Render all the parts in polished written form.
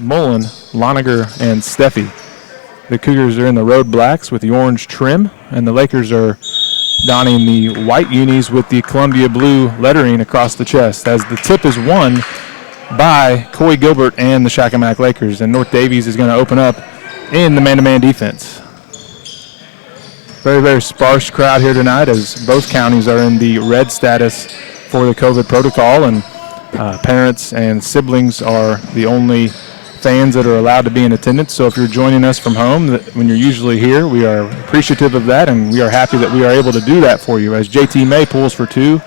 Mullen, Loniger, and Steffi. The Cougars are in the road blacks with the orange trim, and the Lakers are donning the white unis with the Columbia blue lettering across the chest, as the tip is won by Coy Gilbert and the Shakamak Lakers, and North Daviess is going to open up in the man-to-man defense. Very, very sparse crowd here tonight, as both counties are in the red status for the COVID protocol, and parents and siblings are the only fans that are allowed to be in attendance. So if you're joining us from home when you're usually here, we are appreciative of that, and we are happy that we are able to do that for you, as JT May pulls for two,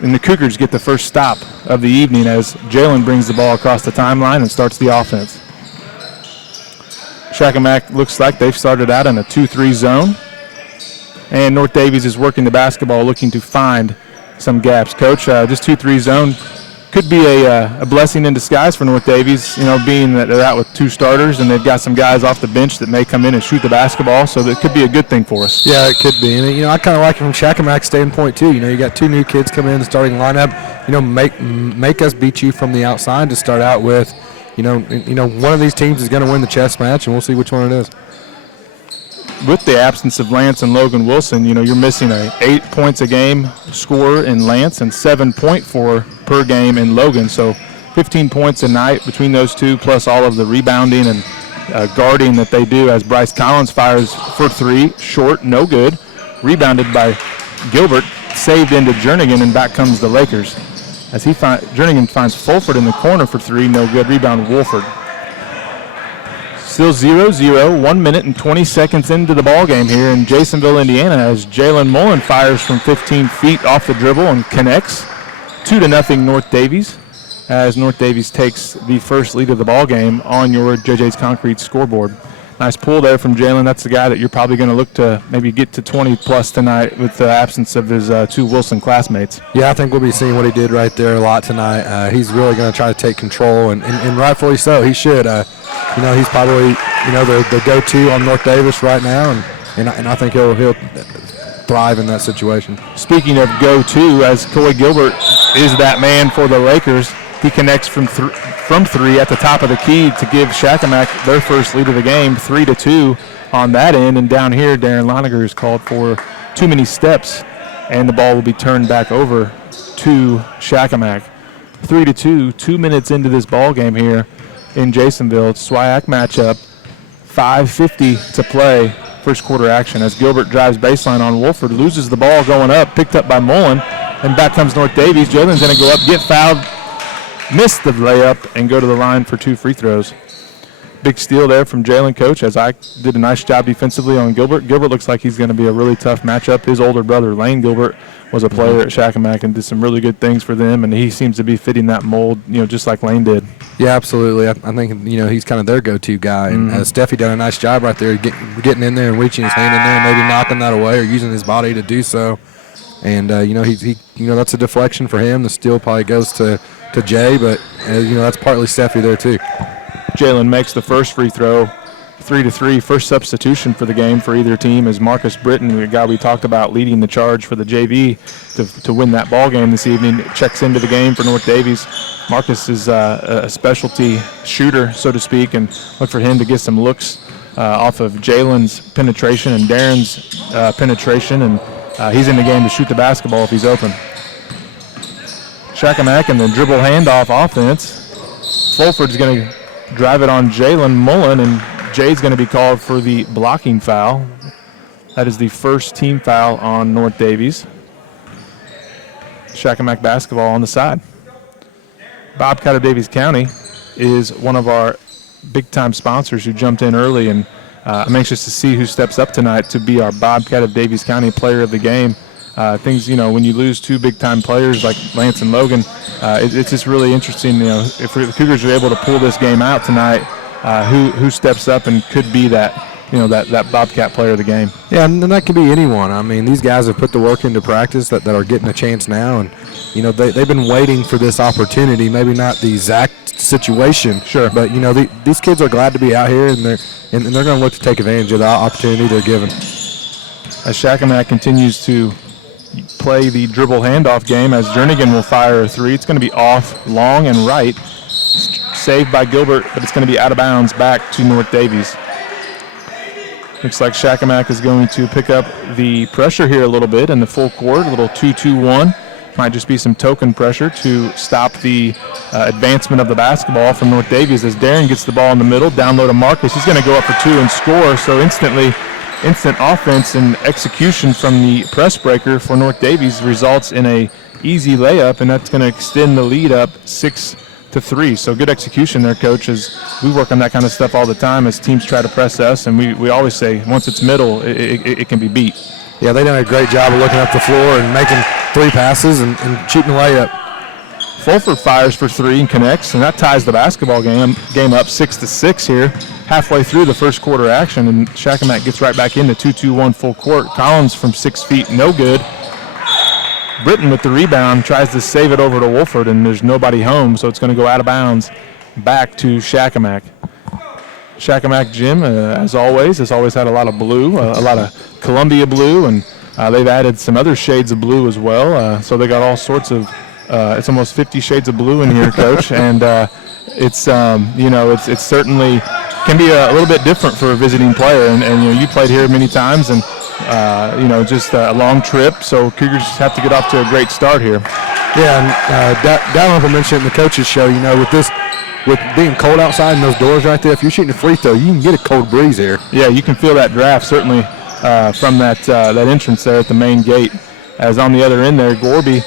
and the Cougars get the first stop of the evening as Jalen brings the ball across the timeline and starts the offense. Shakamak looks like they've started out in a 2-3 zone, and North Daviess is working the basketball, looking to find some gaps. Coach, this 2-3 zone could be a blessing in disguise for North Daviess, being that they're out with two starters and they've got some guys off the bench that may come in and shoot the basketball, so that could be a good thing for us. Yeah, it could be. And, I kind of like it from Shakamak's standpoint, too. You got two new kids coming in the starting lineup. Make us beat you from the outside to start out with. One of these teams is going to win the chess match, and we'll see which one it is. With the absence of Lance and Logan Wilson, you're missing a 8 points a game scorer in Lance and 7.4 per game in Logan. So 15 points a night between those two, plus all of the rebounding and guarding that they do, as Bryce Collins fires for three, short, no good. Rebounded by Gilbert, saved into Jernigan, and back comes the Lakers. As Jernigan finds Fulford in the corner for three, no good. Rebound Wolford. Still 0-0, 1 minute and 20 seconds into the ball game here in Jasonville, Indiana, as Jalen Mullen fires from 15 feet off the dribble and connects. 2-0 North Daviess, as North Daviess takes the first lead of the ball game on your JJ's Concrete scoreboard. Nice pull there from Jalen. That's the guy that you're probably going to look to maybe get to 20-plus tonight with the absence of his two Wilson classmates. Yeah, I think we'll be seeing what he did right there a lot tonight. He's really going to try to take control, and rightfully so. He should. He's probably, the go-to on North Daviess right now, and I think he'll thrive in that situation. Speaking of go-to, as Coy Gilbert is that man for the Lakers, he connects from three at the top of the key to give Shakamak their first lead of the game, 3-2 on that end. And down here, Darren Loniger is called for too many steps, and the ball will be turned back over to Shakamak. 3-2, 2 minutes into this ball game here in Jasonville. It's SWIAC matchup, 5:50 to play, first quarter action, as Gilbert drives baseline on Wolford, loses the ball going up, picked up by Mullen, and back comes North Daviess. Jalen's going to go up, get fouled, miss the layup, and go to the line for two free throws. Big steal there from Jalen, Coach, as I did a nice job defensively on Gilbert. Gilbert looks like he's going to be a really tough matchup. His older brother, Lane Gilbert, was a player at Shakamak and did some really good things for them, and he seems to be fitting that mold, just like Lane did. Yeah, absolutely. I think, he's kind of their go-to guy, and Steffi done a nice job right there getting in there and reaching his hand in there and maybe knocking that away or using his body to do so. And, he that's a deflection for him. The steal probably goes to Jay, but, that's partly Steffi there too. Jalen makes the first free throw, 3-3. First substitution for the game for either team is Marcus Britton, the guy we talked about leading the charge for the JV to win that ball game this evening. Checks into the game for North Daviess. Marcus is a specialty shooter, so to speak, and look for him to get some looks off of Jalen's penetration and Darren's penetration, and he's in the game to shoot the basketball if he's open. Shakamak and the dribble handoff offense. Fulford's going to drive it on Jalen Mullen, and Jay's going to be called for the blocking foul. That is the first team foul on North Daviess. Shakamak basketball on the side. Bobcat of Daviess County is one of our big-time sponsors who jumped in early, and I'm anxious to see who steps up tonight to be our Bobcat of Daviess County player of the game. Things, when you lose two big-time players like Lance and Logan, it's just really interesting, if the Cougars are able to pull this game out tonight, who steps up and could be that, that Bobcat player of the game. Yeah, and that could be anyone. I mean, these guys have put the work into practice that are getting a chance now, and, they've been waiting for this opportunity, maybe not the exact situation. Sure. But, these kids are glad to be out here, and they're going to look to take advantage of the opportunity they're given. As Shakamak continues to play the dribble handoff game, as Jernigan will fire a three. It's going to be off, long, and right. saved by Gilbert, but it's going to be out of bounds back to North Daviess. Looks like Shakamak is going to pick up the pressure here a little bit in the full court, a little 2-2-1. Might just be some token pressure to stop the advancement of the basketball from North Daviess as Darren gets the ball in the middle, down low to Marcus. He's going to go up for two and score, so instant offense and execution from the press breaker for North Daviess results in a easy layup, and that's going to extend the lead up 6-3. So good execution there, Coach, as we work on that kind of stuff all the time as teams try to press us, and we always say once it's middle, it can be beat. Yeah, they done a great job of looking up the floor and making 3 passes and shooting the layup. Fulford fires for 3 and connects, and that ties the basketball game up 6-6 here, halfway through the first quarter action, and Shakamak gets right back into 2-2-1 full court. Collins from 6 feet, no good. Britton with the rebound tries to save it over to Wolford, and there's nobody home, so it's going to go out of bounds back to Shakamak. Shakamak gym, as always, has always had a lot of blue, a lot of Columbia blue, and they've added some other shades of blue as well. So they got all sorts of, it's almost 50 shades of blue in here, Coach, and it's certainly can be a little bit different for a visiting player, and you played here many times, and just a long trip, so Cougars have to get off to a great start here. Yeah, and Dalrymple mentioned in the coaches show, with being cold outside and those doors right there, if you're shooting a free throw, you can get a cold breeze here. Yeah, you can feel that draft certainly from that entrance there at the main gate. As on the other end there, Gorby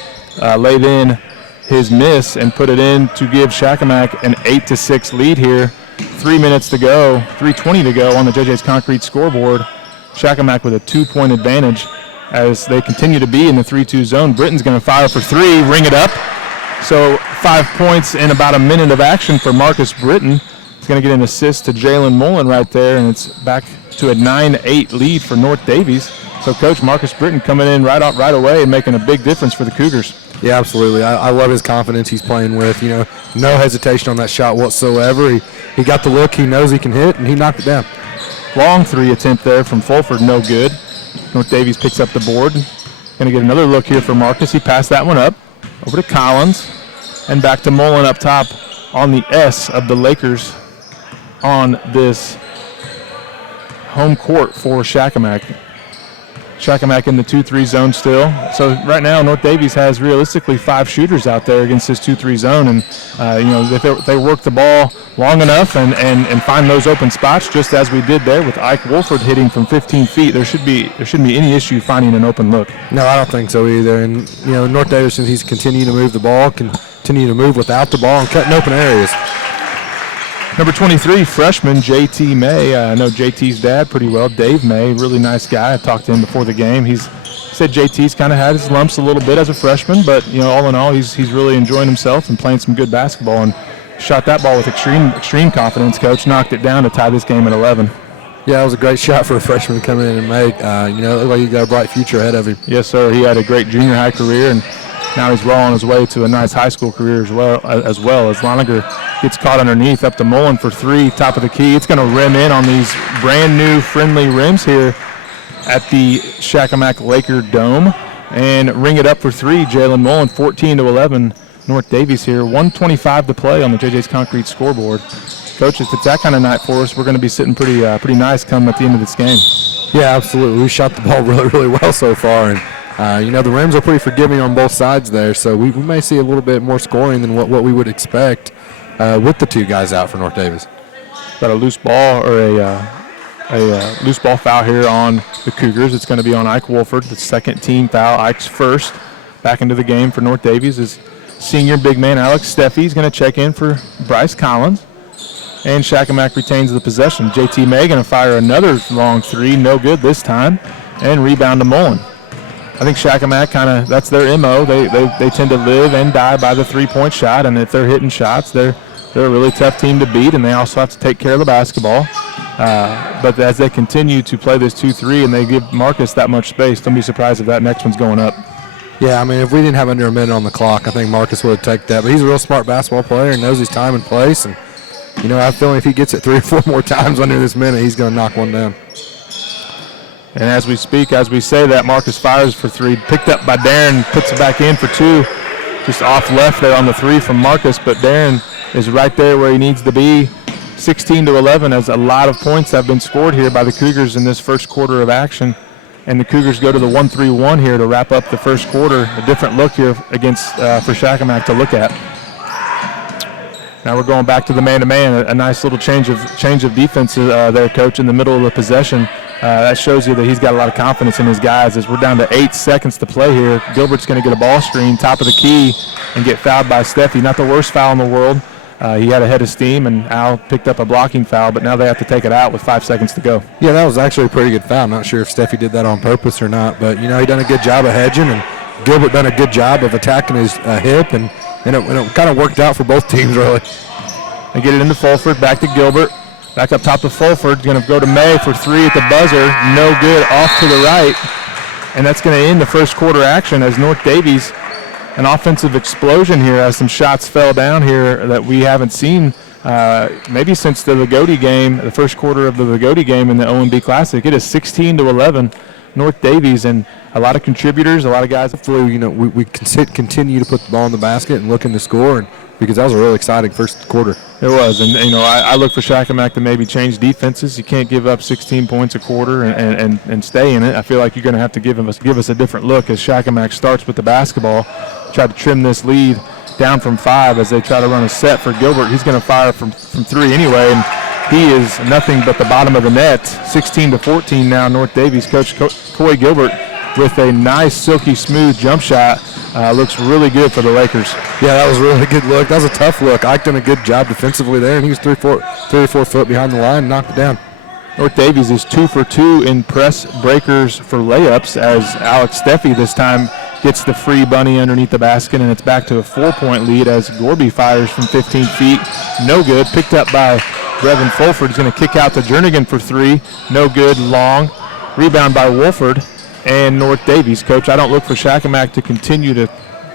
laid in his miss and put it in to give Shakamak an 8-6 lead here. 3 minutes to go, 3:20 to go on the JJ's Concrete scoreboard. Shakamak with a 2-point advantage as they continue to be in the 3-2 zone. Britton's going to fire for 3, ring it up. So 5 points in about a minute of action for Marcus Britton. He's going to get an assist to Jalen Mullen right there, and it's back to a 9-8 lead for North Daviess. So, Coach, Marcus Britton coming in right away and making a big difference for the Cougars. Yeah, absolutely. I love his confidence he's playing with. No hesitation on that shot whatsoever. He got the look he knows he can hit, and he knocked it down. Long 3 attempt there from Fulford, no good. North Daviess picks up the board. Going to get another look here for Marcus. He passed that one up over to Collins and back to Mullen up top on the S of the Lakers on this home court for Shakamak. Shakamak in the 2-3 zone still. So right now North Daviess has realistically 5 shooters out there against this 2-3 zone, and if they work the ball long enough and find those open spots, just as we did there with Ike Wolford hitting from 15 feet, there shouldn't be any issue finding an open look. No, I don't think so either. And North Daviess, since he's continuing to move the ball, continue to move without the ball and cutting open areas. Number 23, freshman J.T. May. I know J.T.'s dad pretty well, Dave May, really nice guy. I talked to him before the game. He said J.T.'s kind of had his lumps a little bit as a freshman, but all in all, he's really enjoying himself and playing some good basketball, and shot that ball with extreme confidence. Coach knocked it down to tie this game at 11. Yeah, it was a great shot for a freshman to come in and make. It looked like he got a bright future ahead of him. Yes, sir. He had a great junior high career, and now he's well on his way to a nice high school career as well. As Loninger gets caught underneath, up to Mullen for 3, top of the key. It's going to rim in on these brand new friendly rims here at the Shakamak Laker Dome, and ring it up for 3. Jalen Mullen, 14-11. North Daviess here, 1:25 to play on the JJ's Concrete scoreboard. Coach, if it's that kind of night for us, we're going to be sitting pretty nice come at the end of this game. Yeah, absolutely. We shot the ball really, really well so far, and the rims are pretty forgiving on both sides there, so we may see a little bit more scoring than what we would expect with the 2 guys out for North Daviess. Got a loose ball or a loose ball foul here on the Cougars. It's going to be on Ike Wolford, the second team foul. Ike's first. Back into the game for North Daviess is senior big man Alex Steffi. He's going to check in for Bryce Collins. And Shakamak retains the possession. J.T. May going to fire another long 3, no good this time, and rebound to Mullen. I think Shakamak that's their MO. They tend to live and die by the 3-point shot, and if they're hitting shots, they're a really tough team to beat, and they also have to take care of the basketball. But as they continue to play this 2-3 and they give Marcus that much space, don't be surprised if that next one's going up. Yeah, if we didn't have under a minute on the clock, I think Marcus would have taken that. But he's a real smart basketball player and knows his time and place. And, I feel if he gets it 3 or 4 more times under this minute, he's going to knock one down. And as we say that, Marcus fires for 3, picked up by Darren, puts it back in for 2. Just off left there on the 3 from Marcus, but Darren is right there where he needs to be. 16-11, as a lot of points have been scored here by the Cougars in this first quarter of action. And the Cougars go to the 1-3-1 here to wrap up the first quarter. A different look here against for Shakamak to look at. Now we're going back to the man-to-man. A nice little change of defense there, Coach, in the middle of the possession. That shows you that he's got a lot of confidence in his guys. As we're down to 8 seconds to play here, Gilbert's going to get a ball screen, top of the key, and get fouled by Steffi. Not the worst foul in the world. He had a head of steam, and Al picked up a blocking foul, but now they have to take it out with 5 seconds to go. Yeah, that was actually a pretty good foul. I'm not sure if Steffi did that on purpose or not, but, he done a good job of hedging, and Gilbert done a good job of attacking his hip, and it kind of worked out for both teams, really. They get it into Fulford, back to Gilbert. Back up top to Fulford, going to go to May for 3 at the buzzer. No good, off to the right. And that's going to end the first quarter action as North Daviess, an offensive explosion here as some shots fell down here that we haven't seen maybe since the Lagodi game, the first quarter of the Lagodi game in the OMB Classic. It is 16-11, North Daviess, and a lot of contributors, a lot of guys. Hopefully, we continue to put the ball in the basket and looking to score, and because that was a really exciting first quarter. It was, and I look for Shakamak to maybe change defenses. You can't give up 16 points a quarter and stay in it. I feel like you're going to have to give us a different look as Shakamak starts with the basketball, try to trim this lead down from 5 as they try to run a set for Gilbert. He's going to fire from 3 anyway, and he is nothing but the bottom of the net. 16-14 now, North Daviess. Coach Coy Gilbert with a nice, silky smooth jump shot. Looks really good for the Lakers. Yeah, that was a really good look. That was a tough look. Ike done a good job defensively there, and he was 3 or 4 foot behind the line and knocked it down. North Daviess is 2 for 2 in press breakers for layups as Alex Steffi this time gets the free bunny underneath the basket, and it's back to a 4-point lead as Gorby fires from 15 feet. No good. Picked up by Brevin Fulford. He's going to kick out to Jernigan for 3. No good. Long. Rebound by Wolford and North Daviess. Coach, I don't look for Shakamak to continue to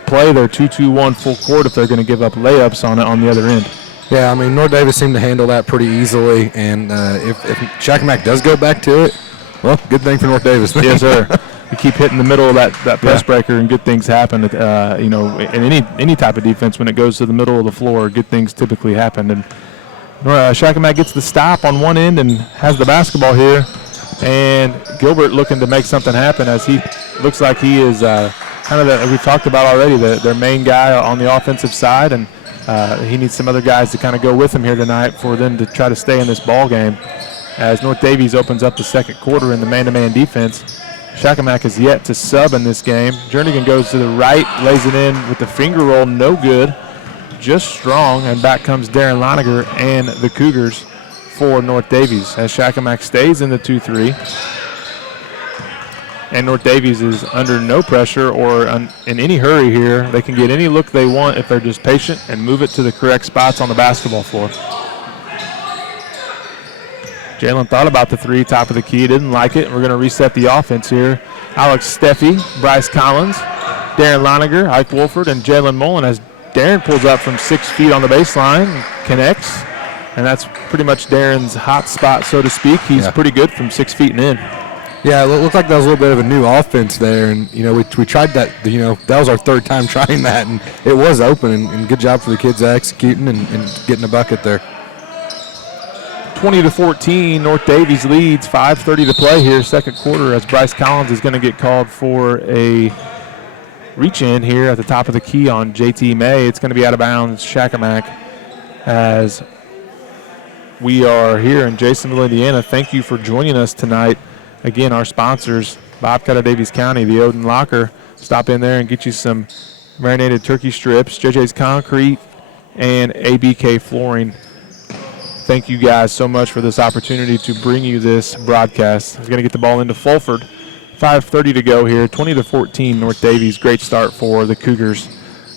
play their 2-2-1 full court if they're going to give up layups on the other end. Yeah, North Daviess seemed to handle that pretty easily, and if Shakamak does go back to it, well, good thing for North Daviess. Yes, sir. You keep hitting the middle of that press breaker, and good things happen. In any type of defense, when it goes to the middle of the floor, good things typically happen. And Shakamak gets the stop on one end and has the basketball here. And Gilbert looking to make something happen as he looks like he is we've talked about already, their main guy on the offensive side, and he needs some other guys to kind of go with him here tonight for them to try to stay in this ball game. As North Daviess opens up the second quarter in the man-to-man defense, Shakamak is yet to sub in this game. Jernigan goes to the right, lays it in with the finger roll, no good, just strong, and back comes Darren Loniger and the Cougars for North Daviess as Shakamak stays in the 2-3. And North Daviess is under no pressure or in any hurry here. They can get any look they want if they're just patient and move it to the correct spots on the basketball floor. Jalen thought about the 3, top of the key, didn't like it. We're going to reset the offense here. Alex Steffi, Bryce Collins, Darren Loniger, Ike Wolford, and Jalen Mullen as Darren pulls up from 6 feet on the baseline, connects. And that's pretty much Darren's hot spot, so to speak. He's pretty good from 6 feet and in. Yeah, it looked like that was a little bit of a new offense there. And, we tried that, that was our 3rd time trying that. And it was open, and good job for the kids executing and getting a bucket there. 20-14, North Daviess leads, 5:30 to play here, second quarter, as Bryce Collins is going to get called for a reach-in here at the top of the key on JT May. It's going to be out of bounds, Shakamak, as we are here in Jasonville, Indiana. Thank you for joining us tonight. Again, our sponsors, Bobcat of Daviess County, the Odin Locker. Stop in there and get you some marinated turkey strips, JJ's Concrete, and ABK Flooring. Thank you guys so much for this opportunity to bring you this broadcast. He's going to get the ball into Fulford. 5:30 to go here, 20-14, North Daviess. Great start for the Cougars,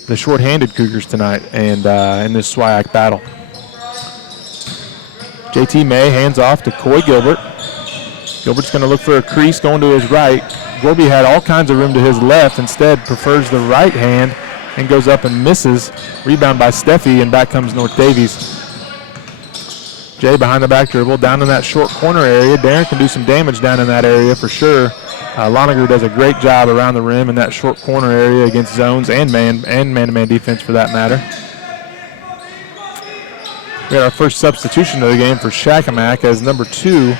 the short-handed Cougars tonight, and in this SWIAC battle. JT May hands off to Coy Gilbert. Gilbert's going to look for a crease going to his right. Gorby had all kinds of room to his left. Instead, prefers the right hand and goes up and misses. Rebound by Steffi, and back comes North Daviess. Jay behind the back dribble, down in that short corner area. Darren can do some damage down in that area for sure. Loniger does a great job around the rim in that short corner area against zones and man-to-man defense for that matter. We had our first substitution of the game for Shakamak as number 2,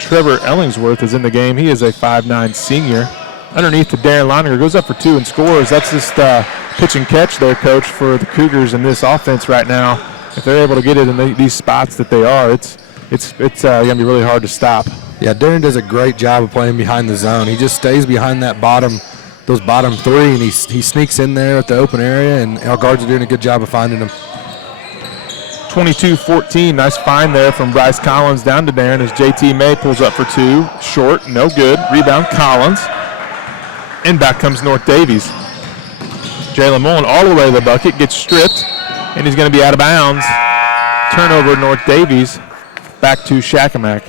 Trevor Ellingsworth, is in the game. He is a 5'9" senior. Underneath to Darren Leininger, goes up for 2 and scores. That's just pitch and catch there, Coach, for the Cougars in this offense right now. If they're able to get it in these spots that they are, it's going to be really hard to stop. Yeah, Darren does a great job of playing behind the zone. He just stays behind those bottom 3, and he sneaks in there at the open area, and our guards are doing a good job of finding him. 22-14, nice find there from Bryce Collins down to Darren as JT May pulls up for 2. Short, no good. Rebound, Collins. And back comes North Daviess. Jalen Mullen all the way to the bucket, gets stripped, and he's going to be out of bounds. Turnover, North Daviess. Back to Shakamak.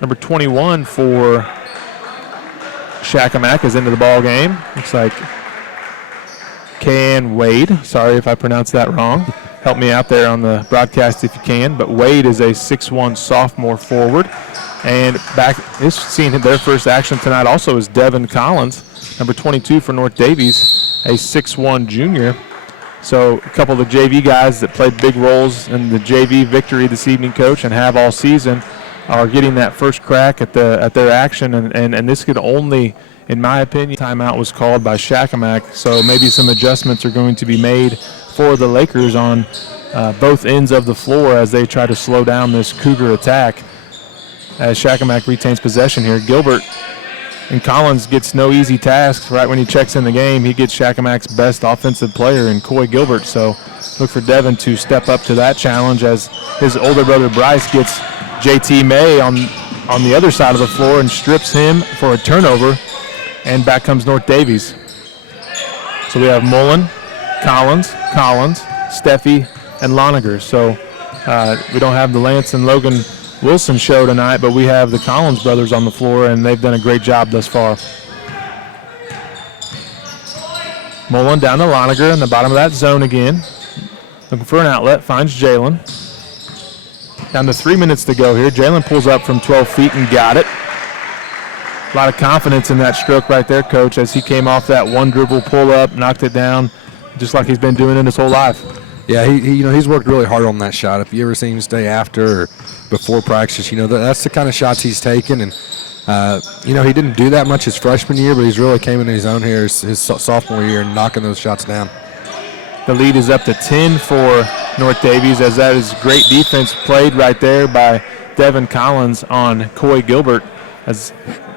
Number 21 for Shakamak is into the ball game. Looks like Can Wade. Sorry if I pronounced that wrong. Help me out there on the broadcast if you can. But Wade is a 6'1" sophomore forward. And back, seeing their first action tonight also is Devin Collins, number 22 for North Daviess, a 6'1" junior. So a couple of the JV guys that played big roles in the JV victory this evening, Coach, and have all season, are getting that first crack at their action. And this could only, in my opinion, timeout was called by Shakamak. So maybe some adjustments are going to be made for the Lakers on both ends of the floor as they try to slow down this Cougar attack. As Shakamak retains possession here, Gilbert and Collins gets no easy tasks. Right when he checks in the game, he gets Shakamak's best offensive player in Coy Gilbert. So look for Devin to step up to that challenge as his older brother Bryce gets JT May on the other side of the floor and strips him for a turnover. And back comes North Daviess. So we have Mullen, Collins, Steffi, and Loniger. So we don't have the Lance and Logan Wilson show tonight, but we have the Collins brothers on the floor, and they've done a great job thus far. Mullen down to Loniger in the bottom of that zone again. Looking for an outlet, finds Jalen. Down to 3 minutes to go here. Jalen pulls up from 12 feet and got it. A lot of confidence in that stroke right there, Coach, as he came off that one dribble pull-up, knocked it down, just like he's been doing it his whole life. Yeah, he's worked really hard on that shot. If you ever seen him stay after or before practice, that's the kind of shots he's taken. And, he didn't do that much his freshman year, but he's really came in his own here his sophomore year and knocking those shots down. The lead is up to 10 for North Daviess, as that is great defense played right there by Devin Collins on Coy Gilbert, as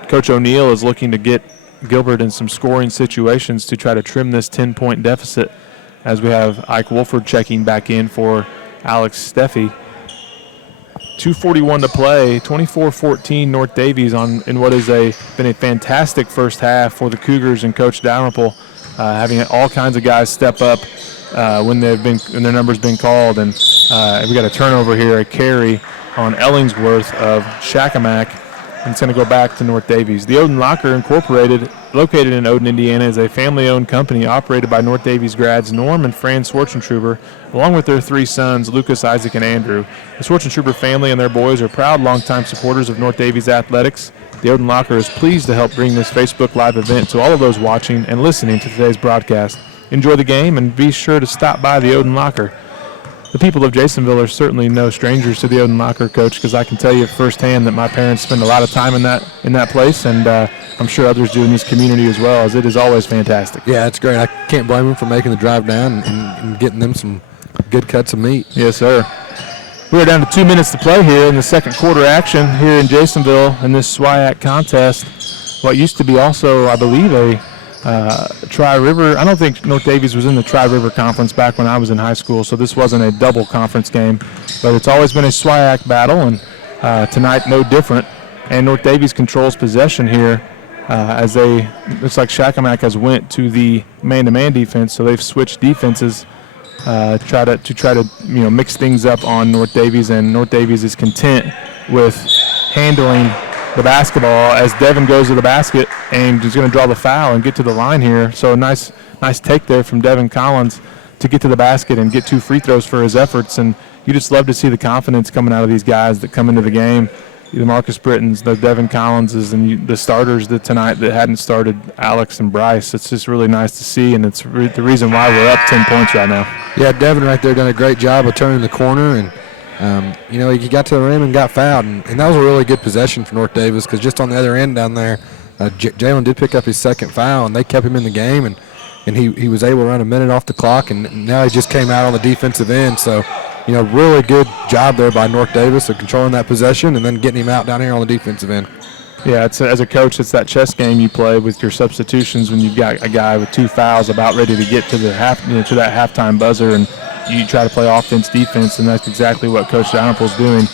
Coach O'Neill is looking to get Gilbert in some scoring situations to try to trim this 10-point deficit, as we have Ike Wolford checking back in for Alex Steffi. 2:41 to play, 24-14 North Daviess in what has been a fantastic first half for the Cougars and Coach Dalrymple, having all kinds of guys step up when their numbers been called. And we got a turnover here, a carry on Ellingsworth of Shakamak, and it's going to go back to North Daviess. The Odin Locker Incorporated, located in Odin, Indiana, is a family-owned company operated by North Daviess grads Norm and Fran Schwartzentruber, along with their 3 sons, Lucas, Isaac, and Andrew. The Schwartzentruber family and their boys are proud longtime supporters of North Daviess athletics. The Odin Locker is pleased to help bring this Facebook Live event to all of those watching and listening to today's broadcast. Enjoy the game and be sure to stop by the Odin Locker. The people of Jasonville are certainly no strangers to the Odin Locker, Coach, because I can tell you firsthand that my parents spend a lot of time in that place, and I'm sure others do in this community as well, as it is always fantastic. Yeah, it's great. I can't blame them for making the drive down and getting them some good cuts of meat. Yes, sir. We are down to 2 minutes to play here in the second quarter action here in Jasonville in this SWIAC contest. What used to be also, I believe, a Tri-River. I don't think North Daviess was in the Tri-River Conference back when I was in high school, so this wasn't a double conference game. But it's always been a SWIAC battle, and tonight no different. And North Daviess controls possession here as looks like Shakamak has went to the man-to-man defense, so they've switched defenses try to mix things up on North Daviess, and North Daviess is content with handling the basketball as Devin goes to the basket and is going to draw the foul and get to the line here. So nice take there from Devin Collins to get to the basket and get 2 free throws for his efforts. And you just love to see the confidence coming out of these guys that come into the game. the Marcus Brittons, the Devin Collinses, and the starters tonight that hadn't started, Alex and Bryce. It's just really nice to see, and it's the reason why we're up 10 points right now. Yeah, Devin right there done a great job of turning the corner, and he got to the rim and got fouled, and that was a really good possession for North Daviess because just on the other end down there, Jalen did pick up his second foul, and they kept him in the game, and he was able to run a minute off the clock, and now he just came out on the defensive end. So, really good job there by North Daviess of controlling that possession and then getting him out down here on the defensive end. Yeah, as a coach, it's that chess game you play with your substitutions when you've got a guy with 2 fouls about ready to get to the to that halftime buzzer, and you try to play offense, defense, and that's exactly what Coach Downaple's doing.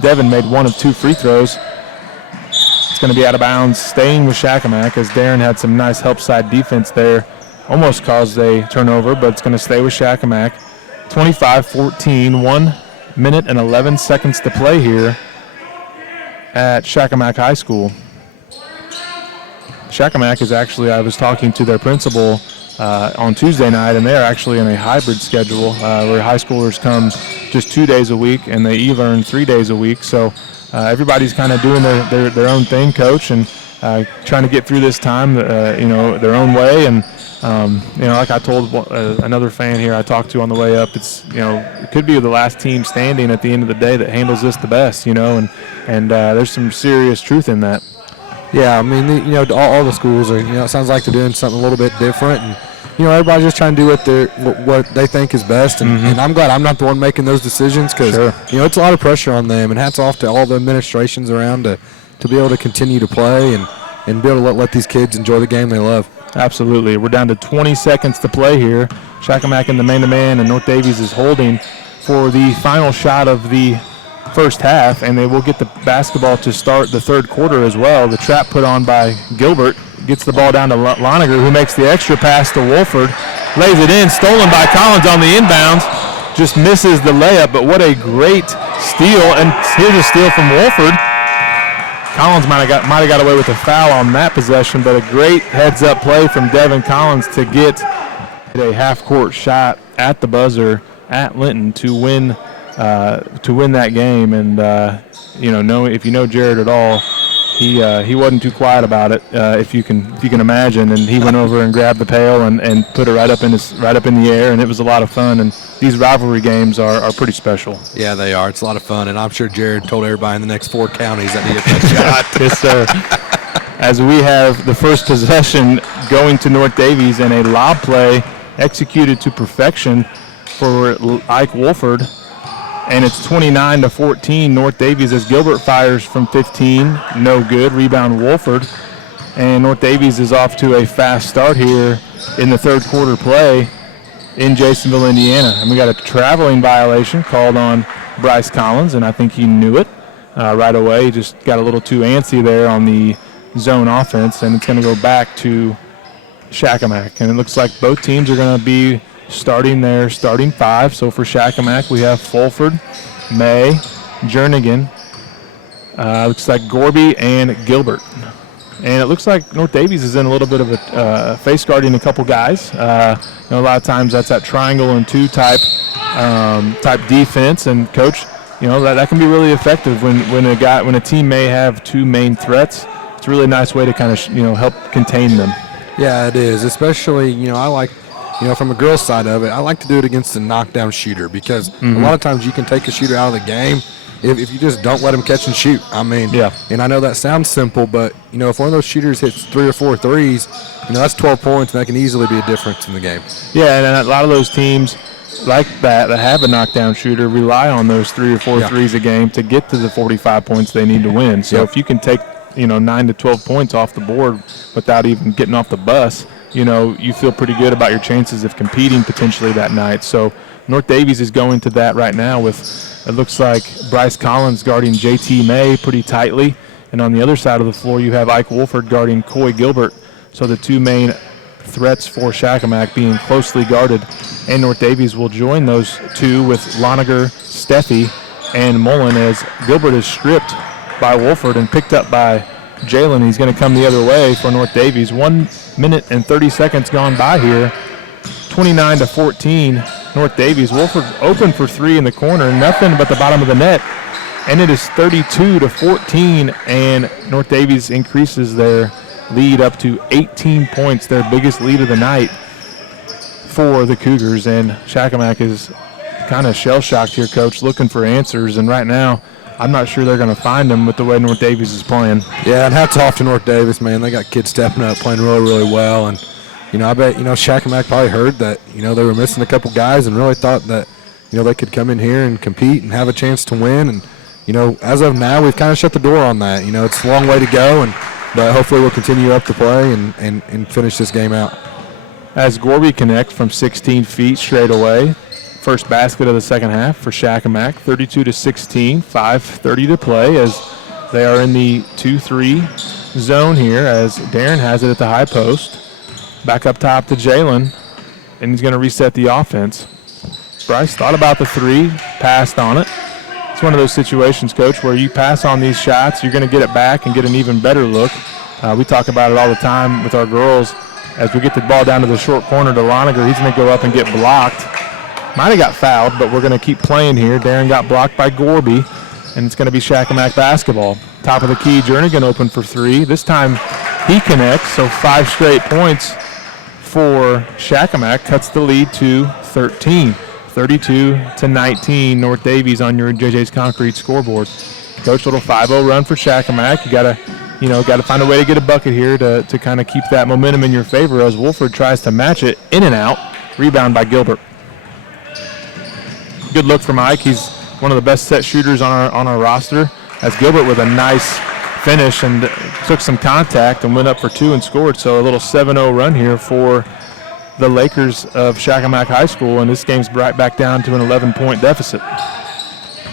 Devin made 1 of 2 free throws. It's going to be out of bounds, staying with Shakamak as Darren had some nice help side defense there. Almost caused a turnover, but it's going to stay with Shakamak. 25-14, 1 minute and 11 seconds to play here at Shakamak High School. Shakamak is actually, I was talking to their principal on Tuesday night, and they're actually in a hybrid schedule where high schoolers come just 2 days a week and they e-learn 3 days a week. So everybody's kind of doing their own thing, Coach, and trying to get through this time, their own way. And like I told another fan here I talked to on the way up, it's it could be the last team standing at the end of the day that handles this the best, and there's some serious truth in that. Yeah, I mean, all the schools are, it sounds like they're doing something a little bit different, and everybody's just trying to do what they think is best, and I'm glad I'm not the one making those decisions because it's a lot of pressure on them, and hats off to all the administrations around to be able to continue to play and be able to let these kids enjoy the game they love. Absolutely. We're down to 20 seconds to play here. Shakamak in the man-to-man, and North Daviess is holding for the final shot of the first half, and they will get the basketball to start the third quarter as well. The trap put on by Gilbert gets the ball down to Lonergan, who makes the extra pass to Wolford, lays it in, stolen by Collins on the inbounds, just misses the layup, but what a great steal, and here's a steal from Wolford. Collins might have got away with a foul on that possession, but a great heads-up play from Devin Collins to get a half-court shot at the buzzer at Linton to win that game. And if you know Jared at all, he wasn't too quiet about it. If you can imagine, and he went over and grabbed the pail and put it right up in the air, and it was a lot of fun. And these rivalry games are pretty special. Yeah, they are. It's a lot of fun, and I'm sure Jared told everybody in the next 4 counties that he hit that shot. Yes, sir. As we have the first possession going to North Daviess, and a lob play executed to perfection for Ike Wolford. And it's 29-14 North Daviess as Gilbert fires from 15. No good. Rebound Wolford. And North Daviess is off to a fast start here in the third quarter play in Jasonville, Indiana. And we got a traveling violation called on Bryce Collins, and I think he knew it right away. He just got a little too antsy there on the zone offense, and it's going to go back to Shakamak. And it looks like both teams are going to be starting their starting 5. So for Shakamak, we have Fulford, May, Jernigan, looks like Gorby, and Gilbert. And it looks like North Daviess is in a little bit of a face guarding a couple guys. A lot of times that's that triangle and 2 type defense. And Coach, that can be really effective when a team may have 2 main threats. It's a really nice way to kind of help contain them. Yeah, it is. Especially I like. From a girl's side of it, I like to do it against a knockdown shooter because a lot of times you can take a shooter out of the game if you just don't let him catch and shoot. I mean, and I know that sounds simple, but, if one of those shooters hits 3 or 4 threes, that's 12 points, and that can easily be a difference in the game. Yeah, and a lot of those teams like that have a knockdown shooter rely on those 3 or 4 threes a game to get to the 45 points they need to win. So if you can take, 9 to 12 points off the board without even getting off the bus, you feel pretty good about your chances of competing potentially that night. So North Daviess is going to that right now with, it looks like, Bryce Collins guarding J.T. May pretty tightly. And on the other side of the floor, you have Ike Wolford guarding Coy Gilbert. So the 2 main threats for Shakamak being closely guarded. And North Daviess will join those 2 with Lonergan, Steffi, and Mullen as Gilbert is stripped by Wolford and picked up by Jalen. He's going to come the other way for North Daviess. 1 minute and 30 seconds gone by here. 29-14 North Daviess. Wolford open for 3 in the corner. Nothing but the bottom of the net. And it is 32-14, and North Daviess increases their lead up to 18 points, their biggest lead of the night for the Cougars. And Shakamak is kind of shell-shocked here, Coach, looking for answers. And right now, I'm not sure they're going to find them with the way North Daviess is playing. Yeah, and hats off to North Daviess, man. They got kids stepping up, playing really, really well. And, I bet, Shakamak probably heard that, they were missing a couple guys and really thought that, they could come in here and compete and have a chance to win. And, as of now, we've kind of shut the door on that. It's a long way to go, but hopefully we'll continue up the play and finish this game out. As Gorby connects from 16 feet straight away, first basket of the second half for Shakamak, 32-16, 5:30 to play as they are in the 2-3 zone here as Darren has it at the high post. Back up top to Jalen, and he's going to reset the offense. Bryce thought about the three, passed on it. It's one of those situations, Coach, where you pass on these shots, you're going to get it back and get an even better look. We talk about it all the time with our girls. As we get the ball down to the short corner to Loniger, he's going to go up and get blocked. Might have got fouled, but we're going to keep playing here. Darren got blocked by Gorby, and it's going to be Shakamak basketball. Top of the key, Jernigan open for three. This time he connects, so 5 straight points for Shakamak, cuts the lead to 13. 32-19, North Daviess on your JJ's Concrete scoreboard. Coach, little 5-0 run for Shakamak. You got to find a way to get a bucket here to kind of keep that momentum in your favor as Wolford tries to match it in and out. Rebound by Gilbert. Good look from Ike. He's one of the best set shooters on our roster. As Gilbert with a nice finish and took some contact and went up for 2 and scored. So a little 7-0 run here for the Lakers of Shakamak High School, and this game's right back down to an 11-point deficit.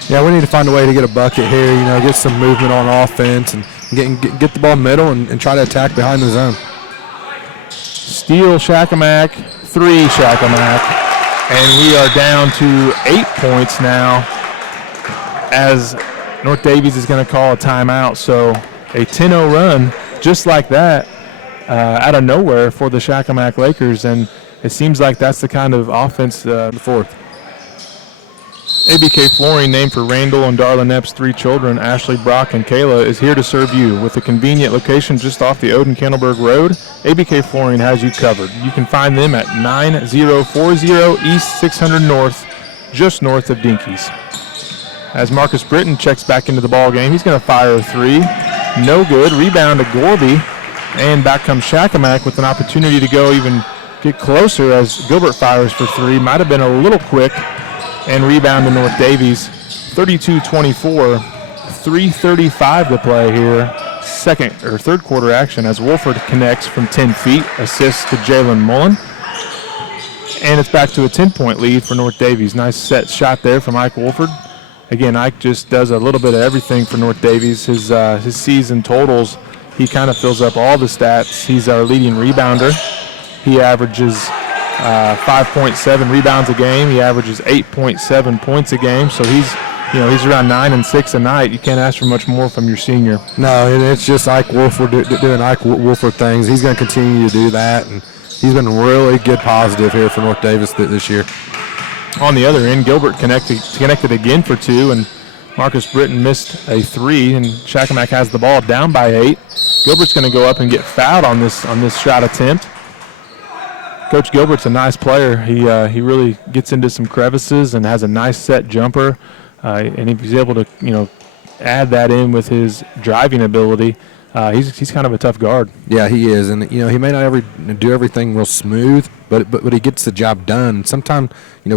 Yeah, we need to find a way to get a bucket here, get some movement on offense and get the ball middle and try to attack behind the zone. Steal Shakamak, 3 Shakamak, and we are down to 8 points now as North Daviess is going to call a timeout. So a 10-0 run just like that out of nowhere for the Shakamak Lakers, and it seems like that's the kind of offense the fourth. ABK Flooring, named for Randall and Darla Knapp's 3 children, Ashley, Brock, and Kayla, is here to serve you. With a convenient location just off the Oden-Candleburg Road, ABK Flooring has you covered. You can find them at 9040 East 600 North, just north of Dinkies. As Marcus Britton checks back into the ball game, he's going to fire a 3. No good. Rebound to Gorby. And back comes Shakamak with an opportunity to go even get closer as Gilbert fires for 3. Might have been a little quick. And rebound to North Daviess. 32-24. 3:35 to play here. Third quarter action as Wolford connects from 10 feet. Assists to Jalen Mullen. And it's back to a 10-point lead for North Daviess. Nice set shot there from Ike Wolford. Again, Ike just does a little bit of everything for North Daviess. His season totals, he kind of fills up all the stats. He's our leading rebounder. He averages 5.7 rebounds a game. He averages 8.7 points a game. So he's around 9 and 6 a night. You can't ask for much more from your senior. No, and it's just Ike Wolford doing Ike Wolford things. He's going to continue to do that, and he's been really good positive here for North Daviess this year. On the other end, Gilbert connected again for 2, and Marcus Britton missed a 3, and Shakamak has the ball down by 8. Gilbert's going to go up and get fouled on this shot attempt. Coach Gilbert's a nice player. He really gets into some crevices and has a nice set jumper, and if he's able to add that in with his driving ability, he's kind of a tough guard. Yeah, he is, and he may not ever do everything real smooth, but he gets the job done. Sometimes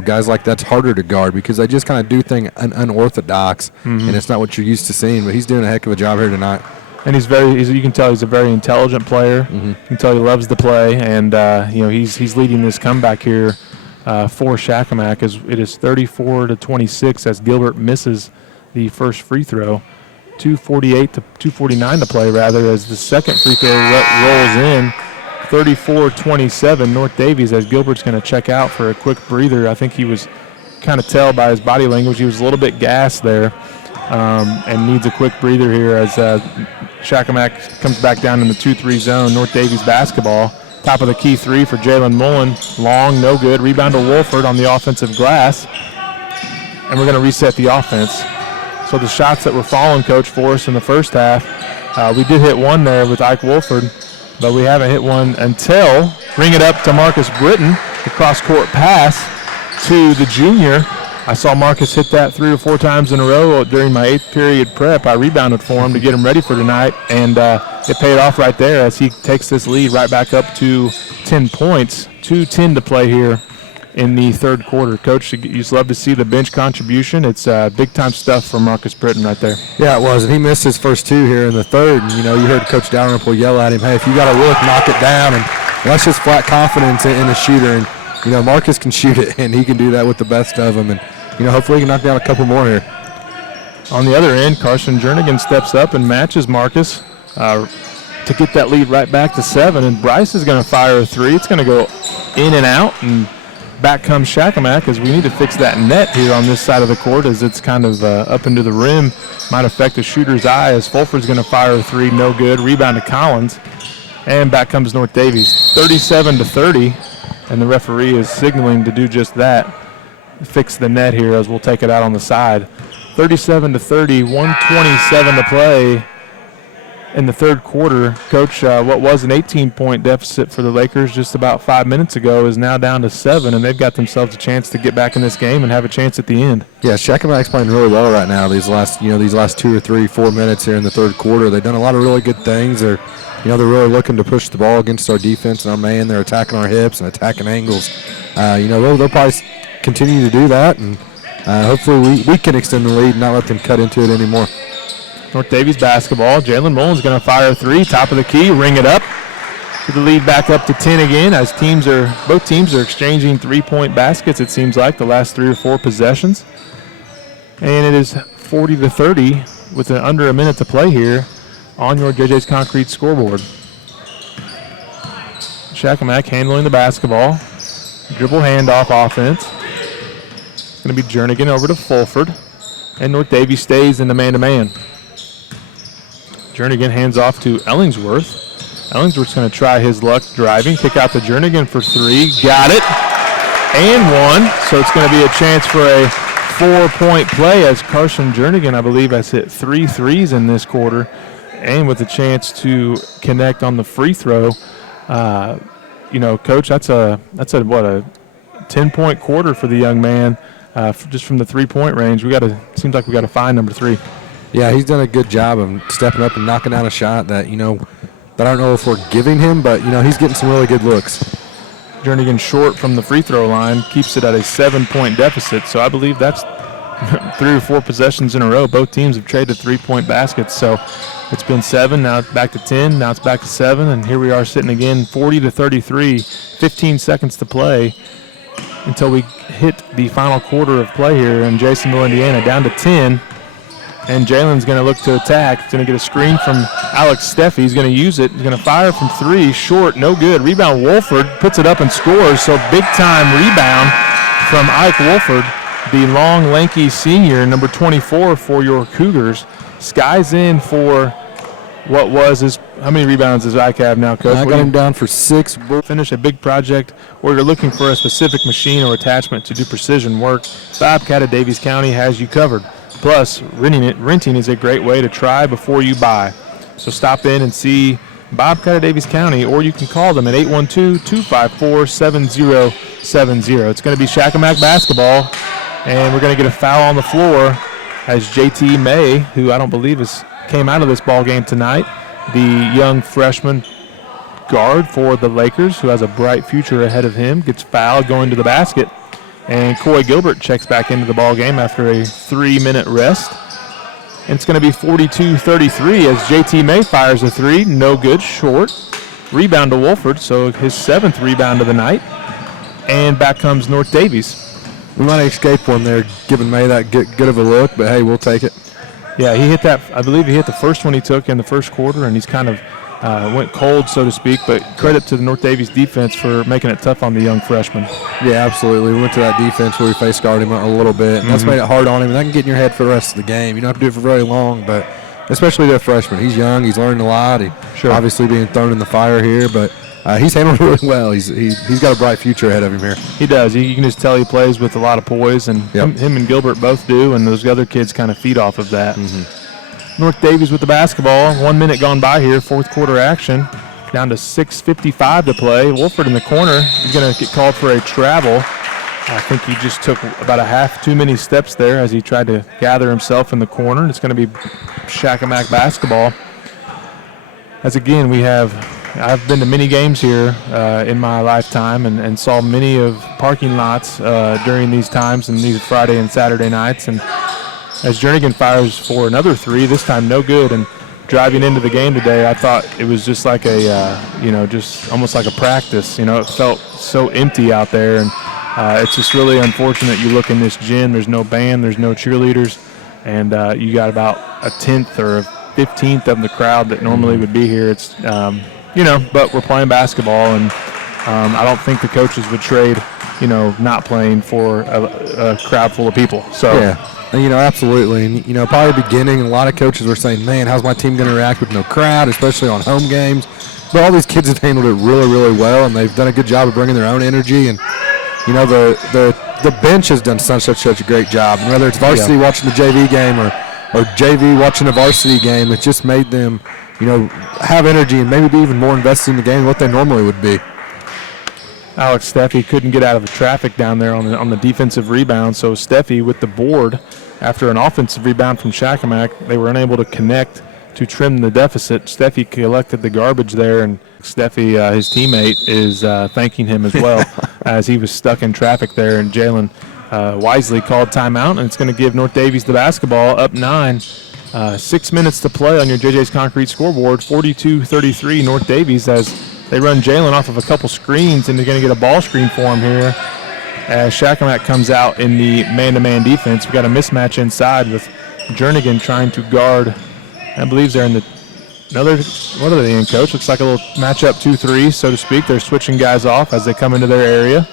guys like that's harder to guard because they just kind of do things unorthodox, and it's not what you're used to seeing. But he's doing a heck of a job here tonight. And you can tell he's a very intelligent player. You can tell he loves the play, and he's leading this comeback here for Shakamak as it is 34-26 as Gilbert misses the first free throw. 2:48 to 2:49 to play rather as the second free throw rolls in. 34-27 North Daviess as Gilbert's going to check out for a quick breather. I think he was kind of tell by his body language he was a little bit gassed there and needs a quick breather here as Shakamak comes back down in the 2-3 zone. North Daviess basketball. Top of the key 3 for Jalen Mullen. Long, no good. Rebound to Wolford on the offensive glass. And we're going to reset the offense. So the shots that were falling, Coach, for us in the first half, we did hit one there with Ike Wolford, but we haven't hit one until ring it up to Marcus Britton, the cross-court pass to the junior. I saw Marcus hit that 3 or 4 times in a row during my 8th period prep. I rebounded for him to get him ready for tonight, and it paid off right there as he takes this lead right back up to 10 points. 2:10 to play here in the third quarter. Coach, you just love to see the bench contribution. It's big-time stuff for Marcus Britton right there. Yeah, it was, and he missed his first 2 here in the third. And, you heard Coach Dalrymple yell at him, hey, if you got to look, knock it down. And that's just flat confidence in the shooter. And, Marcus can shoot it, and he can do that with the best of them. And, hopefully he can knock down a couple more here. On the other end, Carson Jernigan steps up and matches Marcus to get that lead right back to 7. And Bryce is going to fire a 3. It's going to go in and out, and back comes Shakamak as we need to fix that net here on this side of the court as it's kind of up into the rim. Might affect the shooter's eye as Fulford's going to fire a 3. No good. Rebound to Collins. And back comes North Daviess. 37-30, and the referee is signaling to do just that. Fix the net here as we'll take it out on the side. 37-30, 1:27 to play in the third quarter. Coach, what was an 18-point deficit for the Lakers just about 5 minutes ago is now down to 7, and they've got themselves a chance to get back in this game and have a chance at the end. Yeah, Shakamak's playing really well right now. These last 2 or 3, 4 minutes here in the third quarter, they've done a lot of really good things. They're really looking to push the ball against our defense and our man. They're attacking our hips and attacking angles. They'll probably continue to do that, and hopefully we can extend the lead and not let them cut into it anymore. North Daviess basketball. Jalen Mullins going to fire a 3, top of the key, ring it up. To the lead back up to 10 again as both teams are exchanging 3-point baskets, it seems like, the last 3 or 4 possessions. And it is 40-30 with under a minute to play here on your JJ's Concrete scoreboard. Shakamak handling the basketball. Dribble handoff offense. It's going to be Jernigan over to Fulford. And North Daviess stays in the man-to-man. Jernigan hands off to Ellingsworth. Ellingsworth's going to try his luck driving. Kick out to Jernigan for 3. Got it. And 1. So it's going to be a chance for a 4-point play as Carson Jernigan, I believe, has hit 3 threes in this quarter. And with a chance to connect on the free throw. Coach, that's a 10-point quarter for the young man. Just from the 3-point range, seems like we got to find number 3. Yeah, he's done a good job of stepping up and knocking down a shot that I don't know if we're giving him, but he's getting some really good looks. Jernigan short from the free throw line, keeps it at a 7-point deficit. So I believe that's 3 or 4 possessions in a row. Both teams have traded 3-point baskets. So it's been 7, now it's back to 10, now it's back to 7, and here we are sitting again, 40-33, 15 seconds to play until we hit the final quarter of play here in Jasonville, Indiana, down to 10. And Jalen's going to look to attack. He's going to get a screen from Alex Steffi. He's going to use it. He's going to fire from 3, short, no good. Rebound, Wolford puts it up and scores. So big-time rebound from Ike Wolford, the long, lanky senior, number 24 for your Cougars. Skies in for what was his, how many rebounds does Ike have now, Coach? I got him down for 6. Finish a big project or you're looking for a specific machine or attachment to do precision work, Bobcat of Daviess County has you covered. Plus, renting is a great way to try before you buy. So stop in and see Bobcat of Daviess County, or you can call them at 812-254-7070. It's going to be Shakamak basketball, and we're going to get a foul on the floor as JT May, who I don't believe came out of this ball game tonight, the young freshman guard for the Lakers, who has a bright future ahead of him, gets fouled going to the basket. And Coy Gilbert checks back into the ball game after a 3-minute rest. And it's going to be 42-33 as JT May fires a 3. No good, short. Rebound to Wolford, so his 7th rebound of the night. And back comes North Daviess. We might escape one there, giving May that good of a look, but hey, we'll take it. Yeah, he hit that. I believe he hit the first one he took in the first quarter, and he's kind of went cold, so to speak, but credit to the North Daviess defense for making it tough on the young freshman. Yeah, absolutely. We went to that defense where we face guarded him a little bit, and that's made it hard on him, and that can get in your head for the rest of the game. You don't have to do it for very long, but especially the freshman. He's young. He's learned a lot. He's obviously being thrown in the fire here, but he's handled it really well. He's got a bright future ahead of him here. He does. You can just tell he plays with a lot of poise, and him and Gilbert both do, and those other kids kind of feed off of that. North Daviess with the basketball. 1 minute gone by here, fourth quarter action. Down to 6:55 to play. Wolford in the corner. He's going to get called for a travel. I think he just took about a half too many steps there as he tried to gather himself in the corner. It's going to be Shakamak basketball. As again, I've been to many games here in my lifetime and saw many of parking lots during these times and these Friday and Saturday nights. And as Jernigan fires for another three, this time no good. And driving into the game today, I thought it was just like just almost like a practice. It felt so empty out there, and it's just really unfortunate. You look in this gym, there's no band, there's no cheerleaders, and you got about a 10th or a 15th of the crowd that normally would be here. It's but we're playing basketball, and I don't think the coaches would trade, not playing for a crowd full of people. So. Yeah. Absolutely. And, probably beginning, a lot of coaches were saying, man, how's my team going to react with no crowd, especially on home games? But all these kids have handled it really, really well, and they've done a good job of bringing their own energy. And, the bench has done such a great job. And whether it's varsity watching the JV game or JV watching a varsity game, it just made them, have energy and maybe be even more invested in the game than what they normally would be. Alex Steffi couldn't get out of the traffic down there on the defensive rebound, so Steffi with the board after an offensive rebound from Shakamak, they were unable to connect to trim the deficit. Steffi collected the garbage there, and Steffi, his teammate, is thanking him as well as he was stuck in traffic there, and Jalen wisely called timeout, and it's going to give North Daviess the basketball up 9. 6 minutes to play on your JJ's Concrete scoreboard, 42-33 North Daviess as they run Jalen off of a couple screens, and they're going to get a ball screen for him here as Shakamak comes out in the man-to-man defense. We've got a mismatch inside with Jernigan trying to guard. I believe they're in the what are they in, Coach? Looks like a little matchup 2-3, so to speak. They're switching guys off as they come into their area.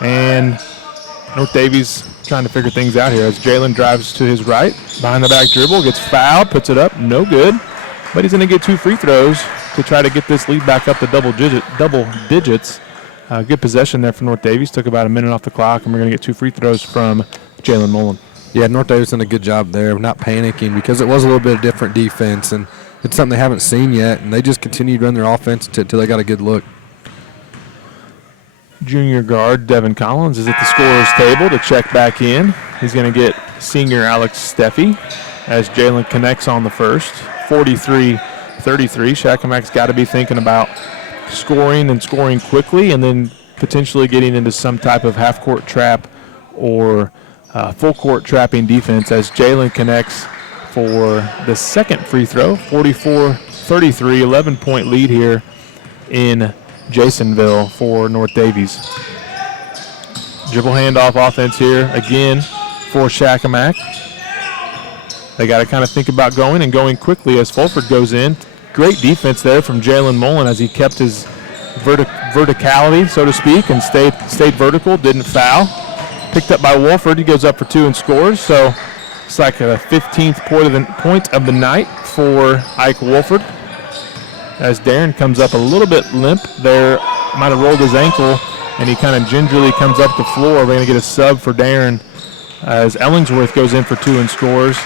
And North Daviess trying to figure things out here as Jalen drives to his right. Behind the back dribble, gets fouled, puts it up, no good. But he's going to get 2 free throws to try to get this lead back up to double digits. Good possession there for North Daviess. Took about a minute off the clock, and we're going to get 2 free throws from Jalen Mullen. Yeah, North Daviess done a good job there of not panicking because it was a little bit of different defense, and it's something they haven't seen yet, and they just continued to run their offense until they got a good look. Junior guard Devin Collins is at the scorer's table to check back in. He's going to get senior Alex Steffi as Jalen connects on the first. 43-33. Shakamak's got to be thinking about scoring and scoring quickly and then potentially getting into some type of half-court trap or full-court trapping defense as Jalen connects for the second free throw. 44-33, 11-point lead here in Jasonville for North Daviess. Dribble handoff offense here again for Shakamak. They got to kind of think about going quickly as Fulford goes in. Great defense there from Jalen Mullen as he kept his verticality, so to speak, and stayed vertical, didn't foul. Picked up by Wolford. He goes up for 2 and scores. So it's like a 15th point of the night for Ike Wolford. As Darren comes up a little bit limp there, might have rolled his ankle, and he kind of gingerly comes up the floor. We're going to get a sub for Darren as Ellingsworth goes in for 2 and scores.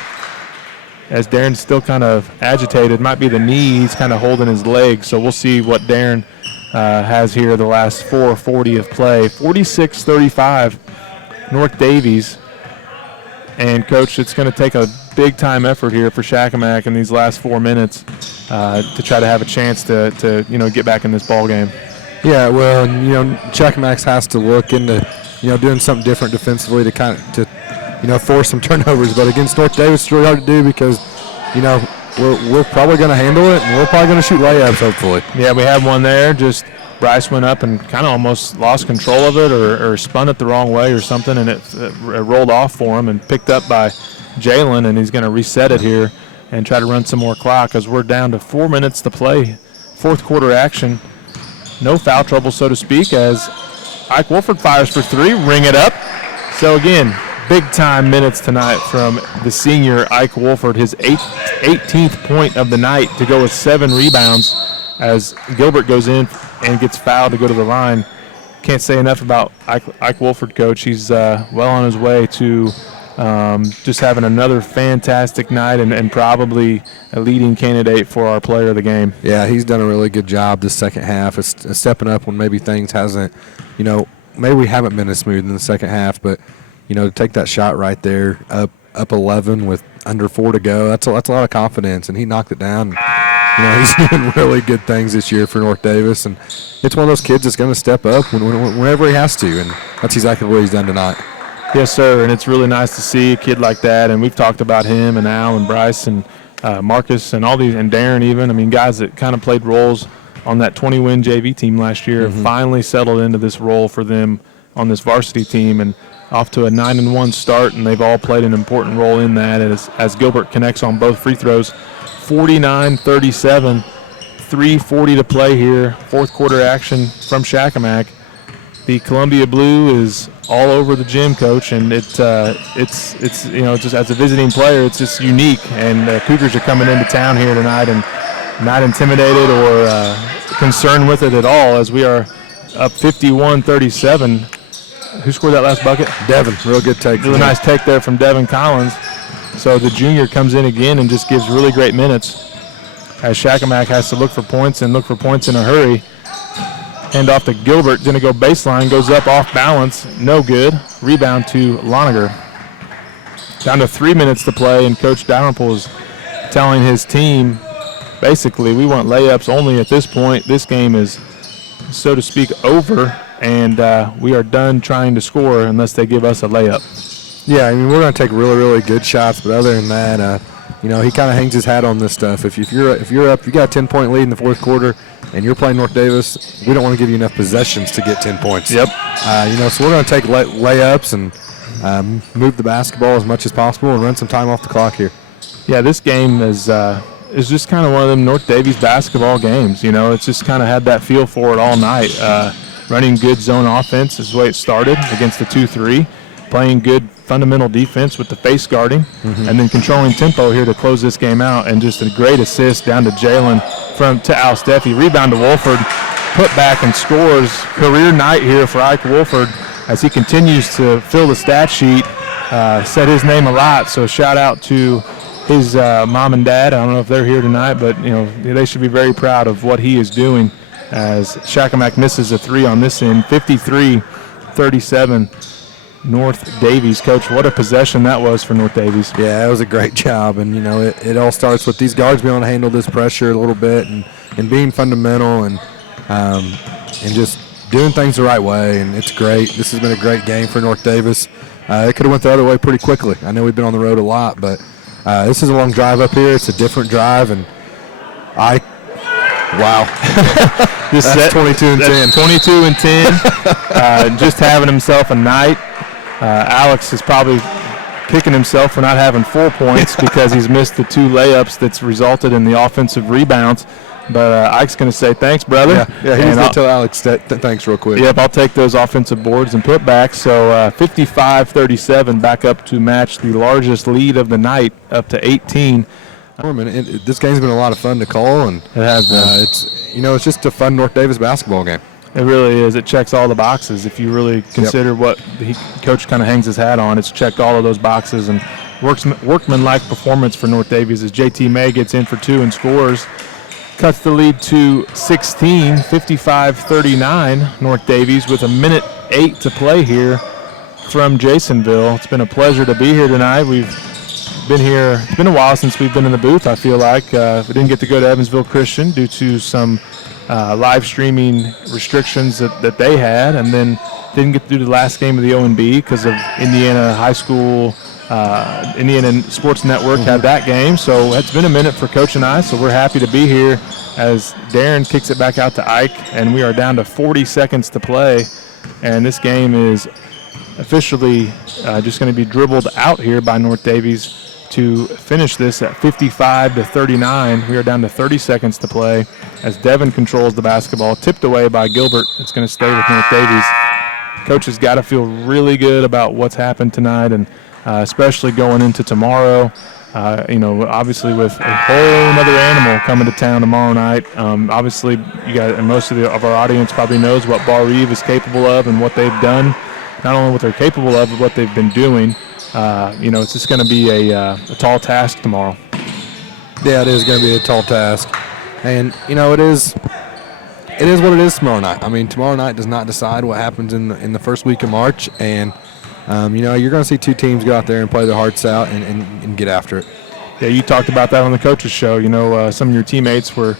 As Darren's still kind of agitated, might be the knee, he's kind of holding his leg. So we'll see what Darren has here the last 4:40 of play. 46-35, North Daviess. And, Coach, it's going to take a big-time effort here for Shakamak in these last 4 minutes to try to have a chance to get back in this ball game. Yeah, well, Shakamak has to look into, doing something different defensively to force some turnovers. But against North Daviess, it's really hard to do because, we're probably going to handle it, and we're probably going to shoot layups, hopefully. Yeah, we had one there. Just Bryce went up and kind of almost lost control of it or spun it the wrong way or something, and it rolled off for him and picked up by Jalen, and he's going to reset it here and try to run some more clock as we're down to 4 minutes to play. Fourth quarter action. No foul trouble, so to speak, as Ike Wolford fires for 3, ring it up. So, again, big-time minutes tonight from the senior Ike Wolford, his 18th point of the night to go with 7 rebounds as Gilbert goes in and gets fouled to go to the line. Can't say enough about Ike Wolford, Coach. He's well on his way to just having another fantastic night and probably a leading candidate for our player of the game. Yeah, he's done a really good job this second half. It's stepping up when maybe things hasn't, maybe we haven't been as smooth in the second half, but, to take that shot right there up 11 with under 4 to go, that's a lot of confidence, and he knocked it down. He's doing really good things this year for North Daviess, and it's one of those kids that's going to step up whenever he has to, and that's exactly what he's done tonight. Yes, sir, and it's really nice to see a kid like that, and we've talked about him and Al and Bryce and Marcus and all these, and Darren even. I mean, guys that kind of played roles on that 20-win JV team last year have finally settled into this role for them on this varsity team, and off to a 9-1 start, and they've all played an important role in that as Gilbert connects on both free throws. 49-37, 3:40 to play here. Fourth quarter action from Shakamak. The Columbia Blue is all over the gym, Coach, and it's just as a visiting player, it's just unique. And Cougars are coming into town here tonight and not intimidated or concerned with it at all, as we are up 51-37. Who scored that last bucket? Devin, real good take. Really nice take there from Devin Collins. So the junior comes in again and just gives really great minutes, as Shakamak has to look for points in a hurry. Hand off to Gilbert, going to go baseline, goes up off balance, no good. Rebound to Loniger. Down to 3 minutes to play, and Coach Dalrymple is telling his team, basically, we want layups only at this point. This game is, so to speak, over, and we are done trying to score unless they give us a layup. Yeah, I mean, we're going to take really, really good shots, but other than that, he kind of hangs his hat on this stuff. If you're up, you got a 10-point lead in the fourth quarter, and you're playing North Daviess, we don't want to give you enough possessions to get 10 points. Yep. So we're going to take layups and move the basketball as much as possible and run some time off the clock here. Yeah, this game is just kind of one of them North Daviess basketball games. It's just kind of had that feel for it all night. Running good zone offense is the way it started against the 2-3. Playing good fundamental defense with the face guarding, and then controlling tempo here to close this game out, and just a great assist down to Jalen to Al Steffi. Rebound to Wolford, put back and scores. Career night here for Ike Wolford as he continues to fill the stat sheet. Said his name a lot, so shout out to his mom and dad. I don't know if they're here tonight, but they should be very proud of what he is doing as Shakamak misses a three on this end. 53-37. North Daviess. Coach, what a possession that was for North Daviess. Yeah, it was a great job, and it all starts with these guards being able to handle this pressure a little bit and being fundamental and just doing things the right way, and it's great. This has been a great game for North Daviess. It could have went the other way pretty quickly. I know we've been on the road a lot, but this is a long drive up here. It's a different drive, and wow. That's 22 and 10. 22 and 10. Just having himself a night. Alex is probably kicking himself for not having 4 points because he's missed the 2 layups that's resulted in the offensive rebounds. But Ike's going to say thanks, brother. Yeah, he's going to tell Alex thanks real quick. Yep, I'll take those offensive boards and put back. So 55-37, back up to match the largest lead of the night, up to 18. This game's been a lot of fun to call, and it has been. It's just a fun North Daviess basketball game. It really is. It checks all the boxes. If you really consider what the coach kind of hangs his hat on, it's checked all of those boxes. And workmanlike performance for North Daviess as JT May gets in for 2 and scores. Cuts the lead to 16, 55-39. North Daviess with 1:08 to play here from Jasonville. It's been a pleasure to be here tonight. We've been here. It's been a while since we've been in the booth, I feel like. We didn't get to go to Evansville Christian due to some live streaming restrictions that they had, and then didn't get to do the last game of the ONB because of Indiana High School. Indiana Sports Network had that game, so it's been a minute for Coach and I, so we're happy to be here as Darren kicks it back out to Ike, and we are down to 40 seconds to play, and this game is officially just going to be dribbled out here by North Daviess to finish this at 55-39. We are down to 30 seconds to play as Devin controls the basketball, tipped away by Gilbert. It's going to stay with North Daviess. Coach has got to feel really good about what's happened tonight, and especially going into tomorrow. Obviously with a whole other animal coming to town tomorrow night. Obviously, you guys and most of our audience probably knows what Bar Reeve is capable of and what they've done. Not only what they're capable of, but what they've been doing. It's just going to be a tall task tomorrow. Yeah, it is going to be a tall task, and it is what it is tomorrow night. I mean, tomorrow night does not decide what happens in the first week of March, and you're going to see two teams go out there and play their hearts out and get after it. Yeah, you talked about that on the coaches show. Some of your teammates were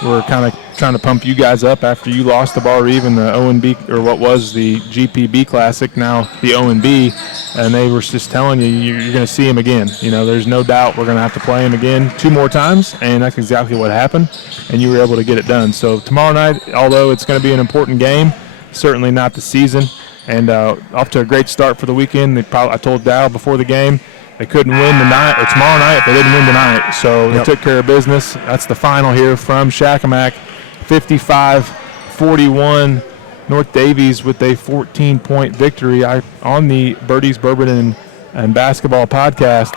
kind of trying to pump you guys up after you lost to Bar Reeve in the O&B, or what was the GPB Classic, now the O&B, and they were just telling you're going to see him again. There's no doubt we're going to have to play him again 2 more times, and that's exactly what happened, and you were able to get it done. So tomorrow night, although it's going to be an important game, certainly not the season, and off to a great start for the weekend. I told Dow before the game, they couldn't win tonight or tomorrow night if they didn't win tonight. So they took care of business. That's the final here from Shakamak, 55-41. North Daviess with a 14-point victory. On the Birdies, Bourbon, and Basketball podcast,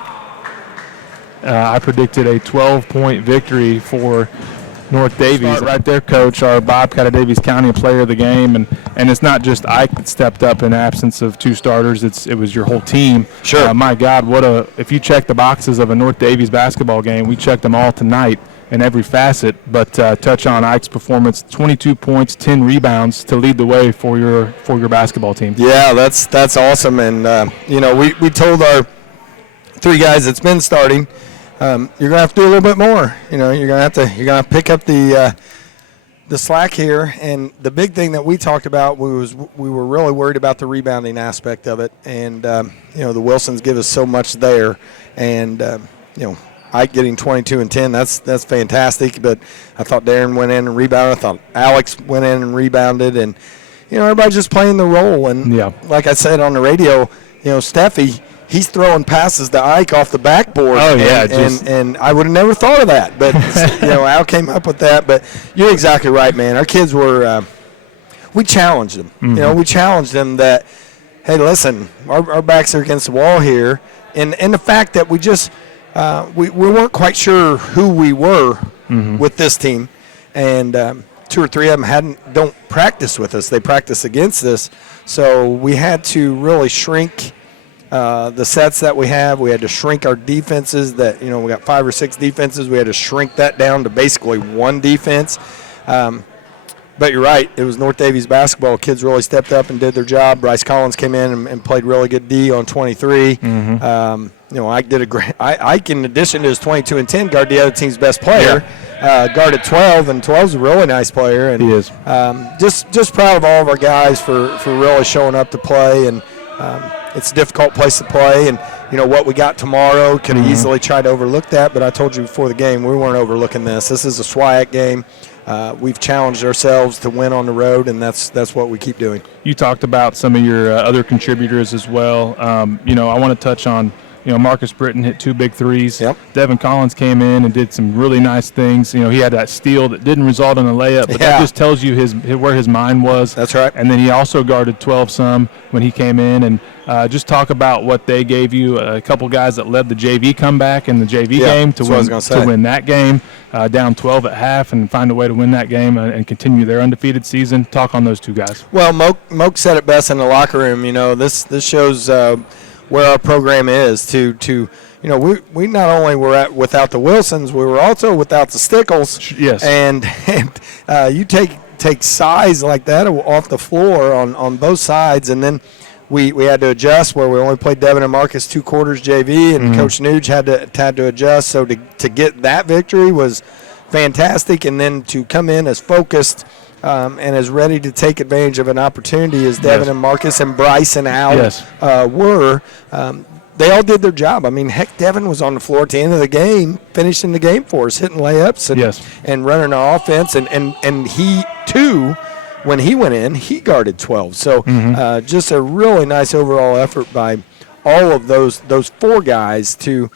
I predicted a 12-point victory for North Daviess. Right there, Coach, our Bobcat of Daviess County player of the game. And it's not just Ike that stepped up in absence of 2 starters. It was your whole team. Sure. My God, if you check the boxes of a North Daviess basketball game, we checked them all tonight in every facet. But touch on Ike's performance, 22 points, 10 rebounds to lead the way for your basketball team. Yeah, that's awesome. And, we told our 3 guys that's been starting, you're gonna have to do a little bit more. You're gonna pick up the slack here. And the big thing that we talked about was we were really worried about the rebounding aspect of it. And the Wilsons give us so much there. And Ike getting 22 and 10, that's fantastic. But I thought Darren went in and rebounded. I thought Alex went in and rebounded. And everybody just playing the role. And like I said on the radio, Steffi, he's throwing passes to Ike off the backboard. Oh, yeah. And I would have never thought of that. But, Al came up with that. But you're exactly right, man. Our kids were we challenged them. Mm-hmm. We challenged them that, hey, listen, our backs are against the wall here. And the fact that we just we weren't quite sure who we were with this team. And 2 or 3 of them don't practice with us. They practice against us. So we had to really shrink the sets that we have. We had to shrink our defenses that, we got 5 or 6 defenses. We had to shrink that down to basically 1 defense. But you're right. It was North Daviess basketball. Kids really stepped up and did their job. Bryce Collins came in and played really good D on 23. Ike did a great – Ike, in addition to his 22 and 10, guarded the other team's best player. Guarded 12, and 12's a really nice player. And he is. Just proud of all of our guys for really showing up to play. And it's a difficult place to play, and what we got tomorrow could have easily tried to overlook that, but I told you before the game we weren't overlooking this. This is a SWIAC game. We've challenged ourselves to win on the road, and that's what we keep doing. You talked about some of your other contributors as well. I want to touch on Marcus Britton hit 2 big threes. Yep. Devin Collins came in and did some really nice things. He had that steal that didn't result in a layup, but that just tells you where his mind was. That's right. And then he also guarded 12 some when he came in. And just talk about what they gave you. A couple guys that led the JV comeback in the JV game to win that game, down 12 at half, and find a way to win that game and continue their undefeated season. Talk on those 2 guys. Well, Moke said it best in the locker room. This shows where our program is we not only were without the Wilsons, we were also without the Stickles. Yes. And you take size like that off the floor on both sides, and then we had to adjust where we only played Devin and Marcus 2 quarters JV, and Coach Nuge had to adjust. So to get that victory was fantastic, and then to come in as focused and as ready to take advantage of an opportunity as Devin and Marcus and Bryce and Al were. They all did their job. I mean, heck, Devin was on the floor at the end of the game, finishing the game for us, hitting layups and running our offense. And he, too, when he went in, he guarded 12. So just a really nice overall effort by all of those 4 guys to,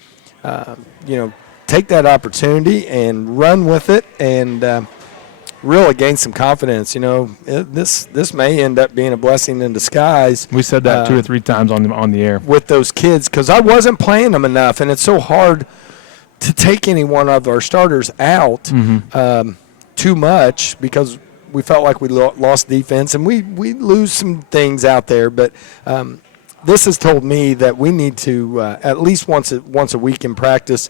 take that opportunity and run with it. And really gained some confidence. This may end up being a blessing in disguise. We said that 2 or 3 times on the air with those kids, because I wasn't playing them enough, and it's so hard to take any one of our starters out too much because we felt like we lost defense, and we lose some things out there. But this has told me that we need to at least once a week in practice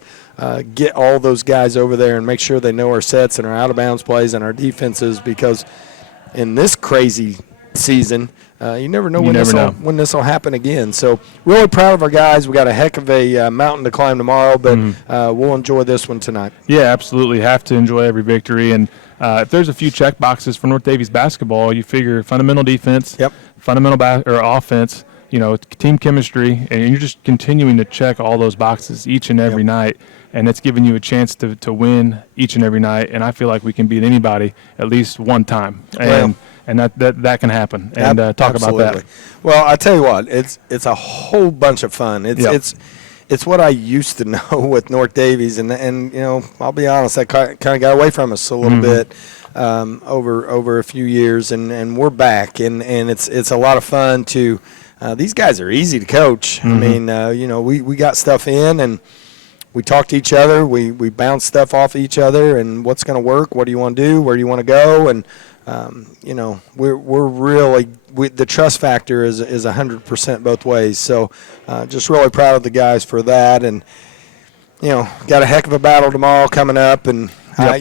get all those guys over there and make sure they know our sets and our out-of-bounds plays and our defenses, because in this crazy season, you never know when this will happen again. So really proud of our guys. We got a heck of a mountain to climb tomorrow, but we'll enjoy this one tonight. Yeah, absolutely. Have to enjoy every victory. And if there's a few check boxes for North Daviess basketball, you figure fundamental defense, fundamental offense, team chemistry, and you're just continuing to check all those boxes each and every night, and it's giving you a chance to win each and every night. And I feel like we can beat anybody at least one time, and that can happen. And talk absolutely. about that. Well, I tell you what, it's a whole bunch of fun. It's what I used to know with North Daviess, and I'll be honest, that kind of got away from us a little bit over a few years, and we're back, and it's a lot of fun to. These guys are easy to coach. I mean, we got stuff in, and we talk to each other. We bounce stuff off each other, and what's going to work, what do you want to do, where do you want to go, and we're really the trust factor is 100% both ways. So just really proud of the guys for that, and got a heck of a battle tomorrow coming up, and I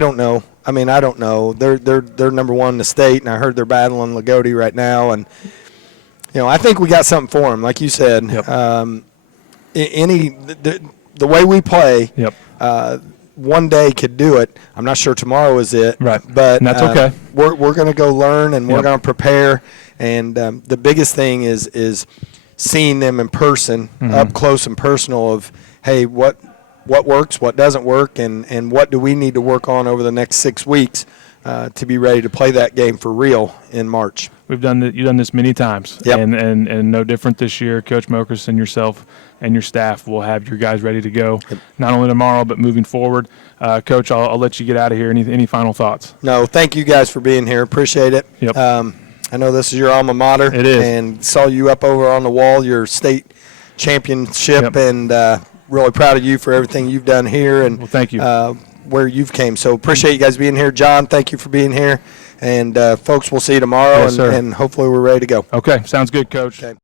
don't know. I mean, I don't know. They're number one in the state, and I heard they're battling Lagodi right now, and I think we got something for them, like you said. The way we play. One day could do it. I'm not sure tomorrow is it. Right. But and that's okay. We're going to go learn, and we're going to prepare. And the biggest thing is seeing them in person, up close and personal, of, hey, what works, what doesn't work, and what do we need to work on over the next 6 weeks to be ready to play that game for real in March. You've done this many times, and no different this year. Coach Mokers and yourself and your staff will have your guys ready to go, not only tomorrow but moving forward. Coach, I'll let you get out of here. Any final thoughts? No, thank you guys for being here. Appreciate it. I know this is your alma mater. It is. And saw you up over on the wall, your state championship, and really proud of you for everything you've done here. And thank you. Where you've came. So appreciate you guys being here. John, thank you for being here. And folks, we'll see you tomorrow, Yes, and hopefully we're ready to go. Okay, sounds good, Coach. Okay.